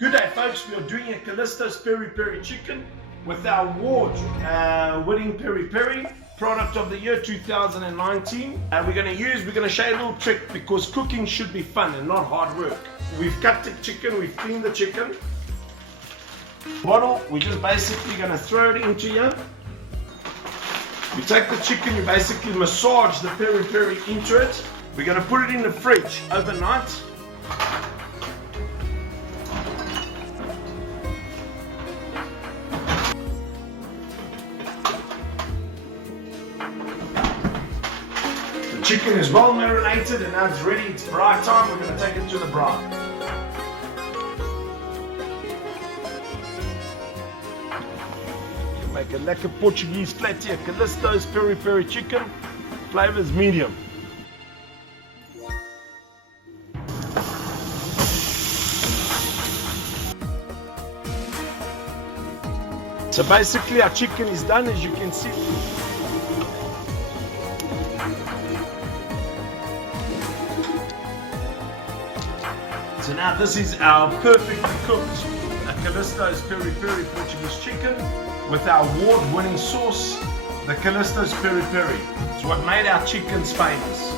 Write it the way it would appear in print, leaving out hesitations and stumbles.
Good day folks, we are doing a Calisto's peri chicken with our award-winning peri, product of the year 2019. We're going to show you a little trick because cooking should be fun and not hard work. We've cut the chicken, we've cleaned the chicken. Bottle, we're just basically going to throw it into here. You take the chicken, you basically massage the peri into it. We're going to put it in the fridge overnight. The chicken is well marinated and now it's ready. It's braai time. We're going to take it to the braai. You make a lekker Portuguese flat here. Calisto's peri chicken. Flavor is medium. So basically our chicken is done, as you can see. So now this is our perfectly cooked Calisto's peri Portuguese chicken with our award-winning sauce, the Calisto's peri. It's what made our chickens famous.